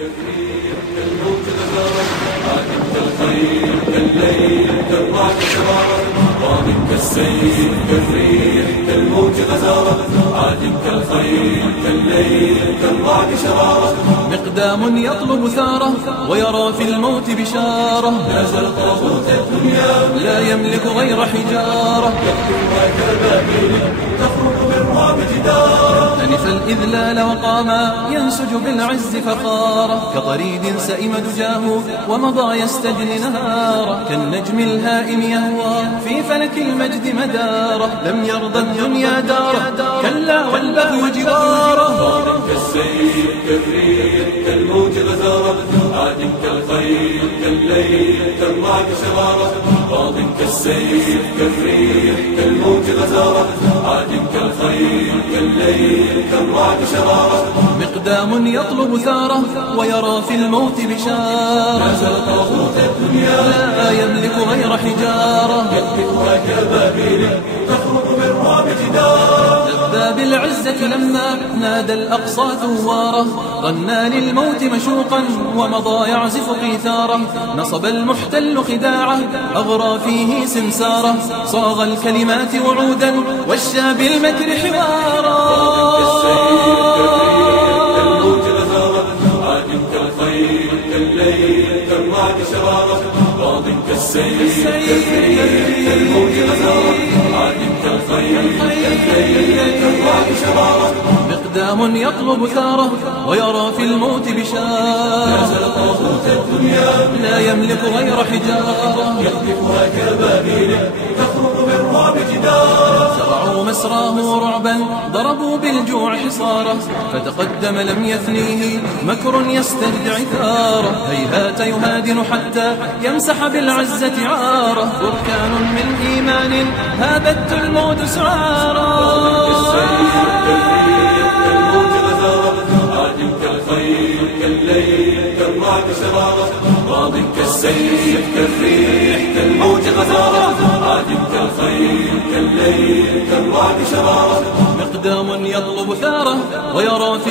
كالريح كالموج غزارة عادٍ كالخيل كالليل كالرعد شرارة ماضٍ كالسيف كالريح كالموج غزارة عادٍ كالخيل كالليل كالرعد شرارة مقدام يطلب ثاره ويرى في الموت بشارة نازل طاغوت الدنيا لا يملك غير حجارة يقتلها كالبابيل تخرج بالرعب جدارا أنف الإذلال وقاما ينسج بالعز فخارا كطريد سئم دجاه ومضى يستجني نهارا كالنجم الهائم يهوى في فلك المجد مدارا لم يرضى الدنيا دارا كلا والبغي جوارا كالسيف كالريح كالموج غزارة عاد كالخيل كالليل كالرعد شرارة ماض كالسيف كالريح كالموج غزارة عاد كالخيل كالليل كالرعد شرارة مقدام يطلب ثاره ويرى في الموت بشارة نازل طاغوت الدنيا لا يملك غير حجارة يقتلها كالبابيل تخرج بالرعب جدارا لبى بالعزة لما نادى الأقصى ثواره غنى للموت مشوقا ومضى يعزف قيثاره نصب المحتل خداعه أغرى فيه سمساره صاغ الكلمات وعودا والشى بالمكر حوارا كالرعد شرارة ماض كالسيف كالموج غزارة عاد كالخيل كالليل كالرعد شرارة مقدام يطلب ثاره ويرى في الموت بشارة نازل طاغوت الدنيا لا يملك غير حجارة يقذفها كالبابيل تخرج بالرعب جدارا زرعوا مسراه رعبا ضربوا بالجوع حصارا فتقدم لم يثنيه مكر يستجدع ثاره هيهات يهادن حتى يمسح بالعزة عاره بركان من إيمان هابت الموت سعارا كالرعد شرارة ماض كالسيف كالريح كالموج غزارة عاد كالخيل كالليل كالرعد شرارة مقدام يطلب ثاره ويرى في